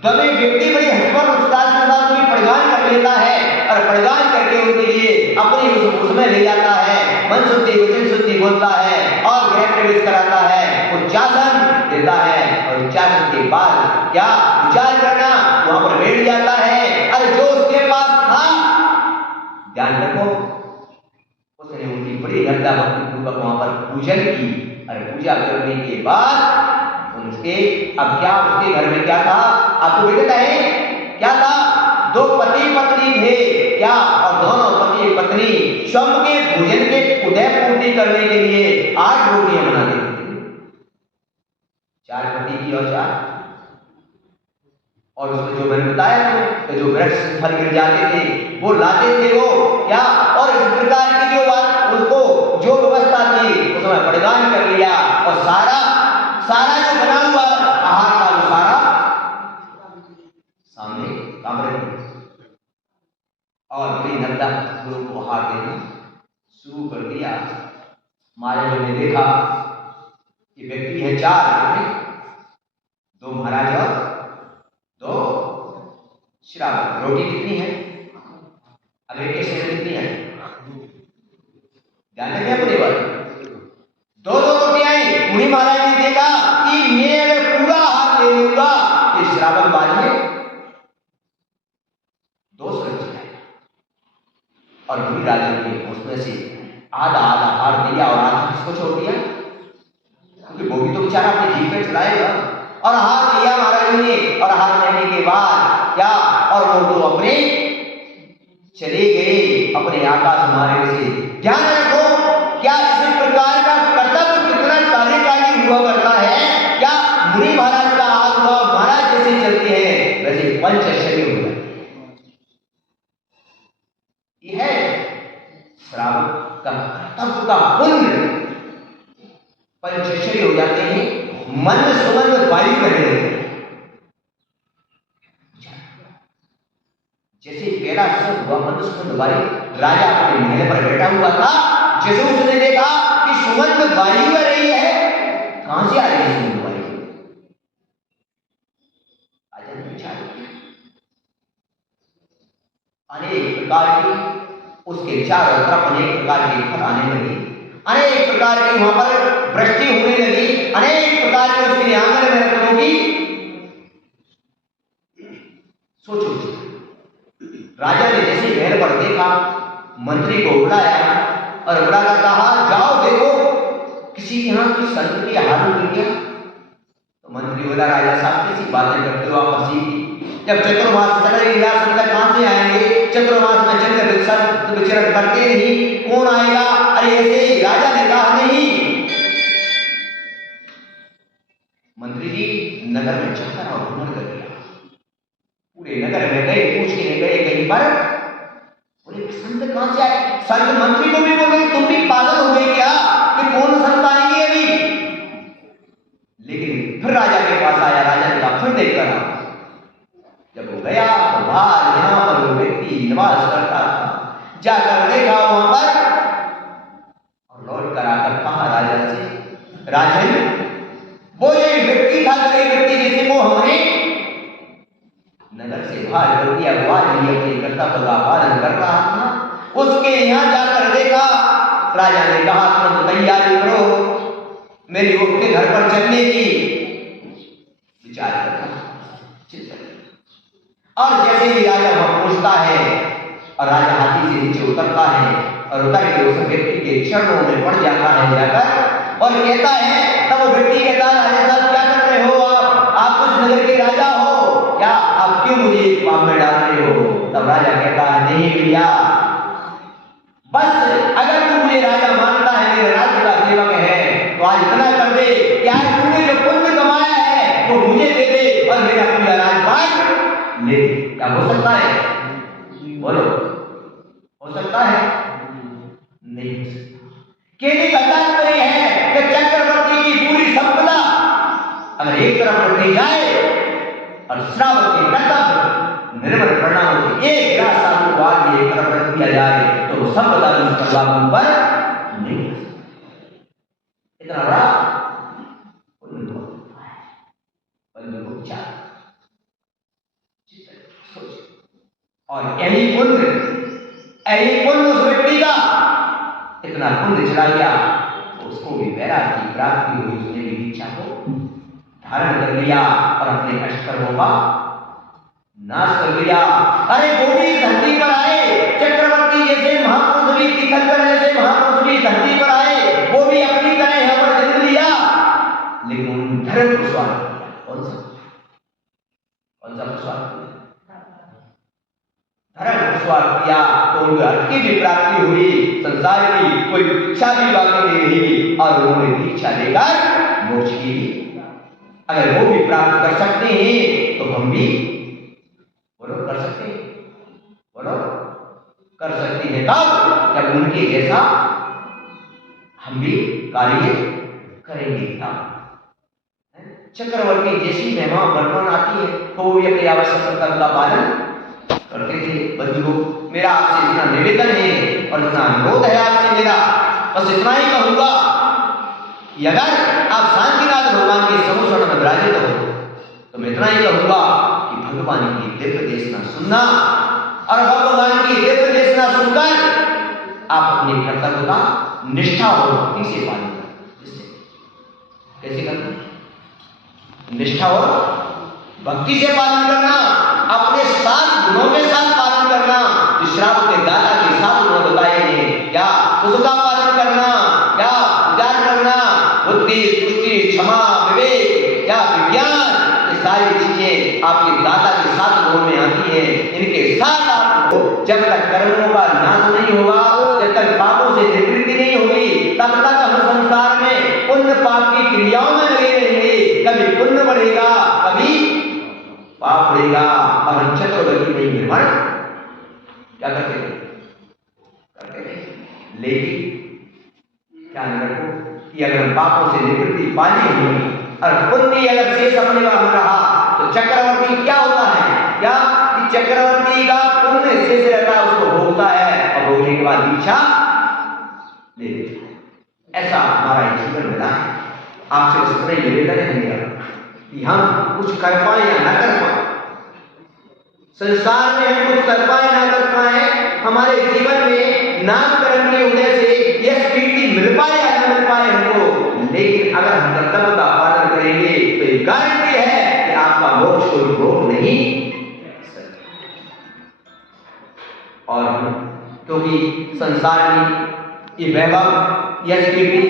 तब एक व्यक्ति बड़ी हर्ष उत्साह के साथ उन्हें प्रदान कर लेता है और प्रदान करके उनके लिए अपनी उसमें ले जाता है, मन शुद्धि वचन शुद्धि बोलता है और गृह प्रवेश कराता है, उच्चासन देता है और उच्चासन के बाद क्या विचार करना वहां पर बैठ जाता है। अरे जो उसके पास था ध्यान रखो उसने उनकी बड़ी श्रद्धा भक्ति पूर्वक वहां पर पूजन की। अरे पूजा करने के बाद उसके अब क्या उसके घर में क्या था आपको विदित है? क्या था? दो पति पत्नी थे क्या और दोनों पति पत्नी स्वयं के भोजन के उदय पूर्ति करने के लिए 8 रोटियां बनाते थे। 4 पति की और 4 और उसमें जो मैंने बताया तो जो वृक्ष फल गिर जाते थे वो लाते थे वो क्या। और इस प्रकार की जो बात उसको जो व्यवस्था थी उसमें प्रदान कर लिया और सारा जो बना हुआ आहार का वो सारा सामने कमरे में और बड़ी नर्दा गुरु को आहार देना शुरू कर दिया। महाराज ने देखा कि व्यक्ति है 4, 2 महाराज और 2 श्रावक। रोटी कितनी है? अब एक कितनी है ध्यान रखिए अपने बात। 2 रोटियां आई। मुनि महाराज ने देखा कि मैं अगर पूरा हाथ ले लूंगा तो श्रावक बाद में दोष कर जाएगा। और मुनि राजा ने उसमें से आधा हार दिया और आधा किसको छोड़ दिया? क्योंकि वो भी तो बेचारा अपने जीव पे चलाएगा। और हार दिया महाराज ने और हार लेने के बाद क्या और वो तो अपने चले गए अपने आकाश मार्ग से। ध्यान रखो क्या इस प्रकार का कर्तव्य कितना कार्यकारी हुआ करता है। क्या मुनि महाराज का हाथ हुआ महाराज जैसे चलते हैं वैसे पंच आश्चर्य हो जाते हैं। तब का पुण्य पंचश्री हो जाते हैं, मन सुमन वायु रहने लगते हैं। जैसे पहला सब हुआ मन सुमन वायु, राजा अपने महल पर बैठा हुआ था, जैसे उसने देखा कि सुमन वायु आ रही है, कहां से आ रही है सुमन वायु? राजा ने पूछा, अनेक प्रकार की उसके चारों तरफ अनेक प्रकार के फल आने लगे, अनेक प्रकार की वहां पर वृष्टि होने लगी, अनेक प्रकार के उसके आंगन में रत्नों की। सोचो, राजा ने जैसे महल पर देखा, मंत्री को बुलाया और बुलाकर कहा, जाओ देखो किसी यहाँ की संत की हाल हुई क्या? तो मंत्री बोला, राजा साहब कैसी बातें करते हो आप? हंसी जब चतुर्मास चल रही है, संत कहां से आएंगे? चतुर्मास में चंद्र संत विचरण करते नहीं, कौन आएगा? अरे ऐसे ही राजा ने कहा, नहीं। मंत्री जी नगर में चक्कर और भ्रमण कर दिया, पूरे नगर में गए, पूछने गए कहीं पर, बोले संत कहां से आए? संत मंत्री को भी बोले, तुम भी पागल हो गए क्या कि कौन संत आएंगे अभी? लेकिन फिर राजा के पास आया, राजा ने कहा फिर देख कर आओ। जब वो गया तो बाहर यहां पर वो व्यक्ति निवास करता था, जाकर देखा वहां पर और लौट कर आकर कहा राजा से, राजन वो ये व्यक्ति था, गरीब व्यक्ति जिसे वो हमने नगर से बाहर कर दिया, वो आज भी अपने कर्तव्य का पालन कर रहा था, उसके यहाँ जाकर देखा। राजा ने कहा, तुम तैयारी करो मेरी उसके घर पर चलने की, विचार करना। और जैसे ही राजा वहां पहुंचता है और राजा हाथी से नीचे उतरता है और उतर के उस व्यक्ति के चरणों में पड़ जाता है जाकर और कहता है, तब वो व्यक्ति कहता है, राजा साहब क्या कर रहे हो आप कुछ नगर के राजा हो क्या, आप क्यों मुझे इस पाप में डाल रहे हो? तब राजा कहता है, नहीं भैया, बस अगर तू मुझे राजा मानता है, मेरे राज्य का सेवक है, तो आज इतना कर दे, क्या तूने जो पुण्य कमाया है वो मुझे दे दे और मेरा पूरा राजपाट ले। क्या हो सकता है? बोलो, हो सकता है? नहीं हो सकता। कहने का तात्पर्य है कि चक्रवर्ती की पूरी संपदा अगर एक तरफ रखी जाए और श्रावक के कर्तव्य निर्मल परिणामों से एक ग्रास साधु को आगे एक तरफ रख दिया जाए तो वो संपदा उस पर लागू पर नहीं हो सकता। इतना बड़ा और यही पुण्य उस व्यक्ति का इतना पुण्य चला गया तो उसको भी वैराग्य की प्राप्ति हुई, उसने भी दीक्षा को धारण कर लिया और अपने अष्टकर्मों का नाश कर दिया। अरे वो भी धरती पर आए, चक्रवर्ती जैसे महापुरुष भी, तीर्थंकर जैसे महापुरुष भी धरती पर आए, वो भी अपनी तरह यहाँ पर जन्म लिया, लेकिन धर्म को स्वार्थ किया। कौन सा स्वार्थ? धर्म को स्वार्थ किया तो उनको अर्थ की भी प्राप्ति हुई, संसार की कोई इच्छा भी बाकी नहीं रही और उन्होंने दीक्षा देकर मोक्ष की। अगर वो भी प्राप्त कर सकते हैं तो हम भी कर सकते हैं, कर सकते हैं। तब जब उनके जैसा हम भी कार्य करेंगे। तब चक्रवर्ती जैसी महिमा वर्णन आती है तो वो भी अपनी आवश्यकता का पालन करते थे। बंधुओं, मेरा आपसे इतना निवेदन है और इतना अनुरोध है आपसे मेरा, बस इतना ही कहूंगा कि अगर आप शांतिनाथ भगवान के समुद्र में विराजित हो तो मैं इतना ही कहूंगा कि भगवान की दिव्य देशना सुनना और भगवान की दिव्य देशना सुनकर आप अपने कर्तव्य का निष्ठा और भक्ति से पालन करें। कैसे करना? निष्ठा और भक्ति से पालन करना, अपने 7 गुणों के साथ पालन करना, श्रावक के दाता के 7 गुण बताए हैं। क्या? उसका पालन करना, क्या? विचार करना, बुद्धि, तुष्टि, क्षमा, विवेक, क्या? विज्ञान, ये सारी चीजें आपके दाता के 7 गुणों में आती हैं। इनके साथ आपको जब तक कर्मों का नाश नहीं होगा, जब तक पापों से निवृत्ति नहीं होगी, तब तक हम संसार में पुण्य पाप की क्रियाओं में लगे रहेंगे। कभी पुण्य बढ़ेगा, कभी पाप बढ़ेगा और हम चक्रवर्ती नहीं निर्माण क्या करते थे? लेकिन ध्यान रखो कि अगर पापों से निवृत्ति पानी होगी और पुण्य अगर शेष अपने वहां रहा तो चक्रवर्ती क्या होता है, क्या कि चक्रवर्ती का पुण्य शेष रहता है, उसको भोगता है और भोगने के बाद दीक्षा ले लेता है। ऐसा हमारा जीवन मिला है। आपसे उस पर निवेदन है मेरा कि हम कुछ कर पाए या न कर पाए, संसार में हम कुछ कर पाए ना कर पाए, हमारे जीवन में नामकरण की वजह से यह कीर्ति मिल पाए या न मिल पाए हमको, लेकिन अगर हम कर्तव्य का पालन करेंगे तो ये गारंटी है कि आपका मोक्ष कोई भोग नहीं। और क्योंकि संसार में ये वैभव यह कीर्ति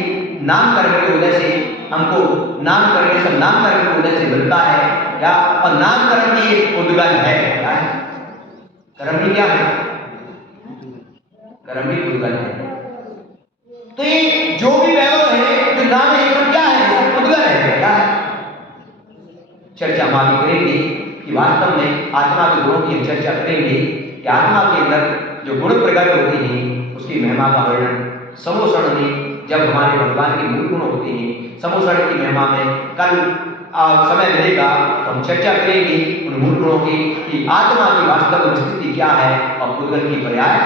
नामकरण की वजह से हमको नामकरण सब नामकरण की वजह से मिलता है क्या, और नामकरण की उद्गम है क्या है, कर्म भी क्या है, कर्म भी उद्गम है। तो ये जो भी वैभव है, जो नाम है, ये सब क्या है, उद्गम है क्या है। चर्चा हम आगे करेंगे कि वास्तव में आत्मा के गुणों की हम चर्चा करेंगे कि आत्मा के अंदर जो गुण प्रकट होते हैं उसकी महिमा का वर्णन समोषण में, जब हमारे भगवान के मूल गुण होते हैं समोषण की महिमा में कल समय मिलेगा तो हम चर्चा करेंगे उन मूल गुणों की कि आत्मा की वास्तव स्थिति क्या है और पुद्गल की पर्याय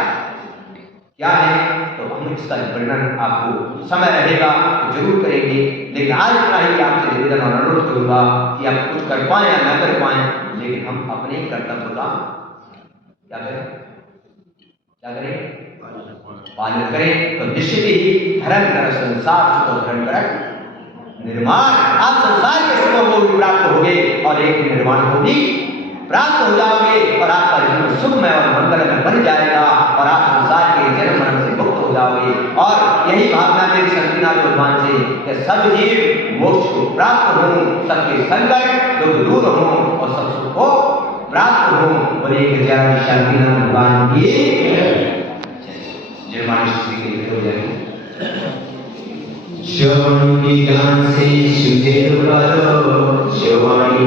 क्या है। तो हम इसका वर्णन आपको समय रहेगा तो जरूर करेंगे, लेकिन आज इतना ही आपसे निवेदन और अनुरोध करूंगा कि आप कुछ कर पाए या न कर पाए, लेकिन हम अपने कर्तव्य का क्या करें, पालन करें तो निश्चित ही धर्म कर संसार सुख धर्म कर निर्माण, आप संसार के सुखों को भी प्राप्त होंगे और एक निर्माण को भी प्राप्त हो जाओगे और आपका जीवन सुखमय और मंगलमय बन जाएगा और आप संसार के जन्म मरण से मुक्त हो जाओगे। और यही भावना मेरी शक्तिनाथ भगवान से कि सब जीव मोक्ष को प्राप्त हों, सबके संकट दुख दूर हों और सब सुख को प्राप्त हों। बोले शक्तिनाथ भगवान की श्रवण ज्ञान से सुझे श्रवाणी